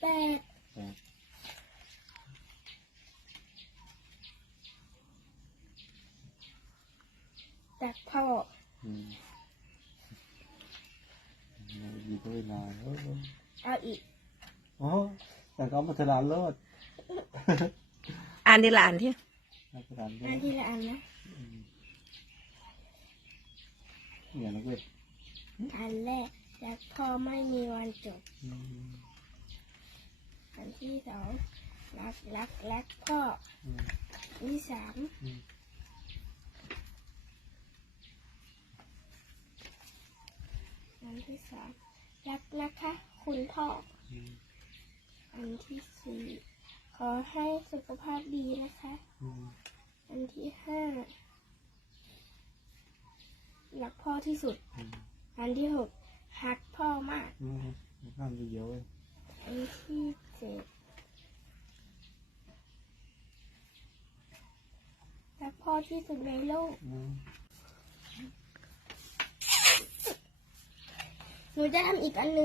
แปดแปดรักพ่ออืมดีก็เวลาเออเอาอีกโอ้แต่ก็มาตลาดเลิศอ่านทีละอันที่มาตลาดเลิอันศทีละอันนะอย่างนักเวทอันแรกรักพ่อไม่มีวันจบอืม ที่สองรักรักรักพ่ออืม อันที่สามอืม อันที่สามรักนะคะ คุณพ่อ อืมอันที่สี่ขอให้สุขภาพดีนะคะ อืมอันที่ห้ารักพ่อที่สุด อืมอันที่หกรักพ่อมาก อืมข้ามเยอะๆเว้ยอันที่เจ็ดรัก พ่อที่สุดในโลกอืมหนูจะทำอีกอันนึง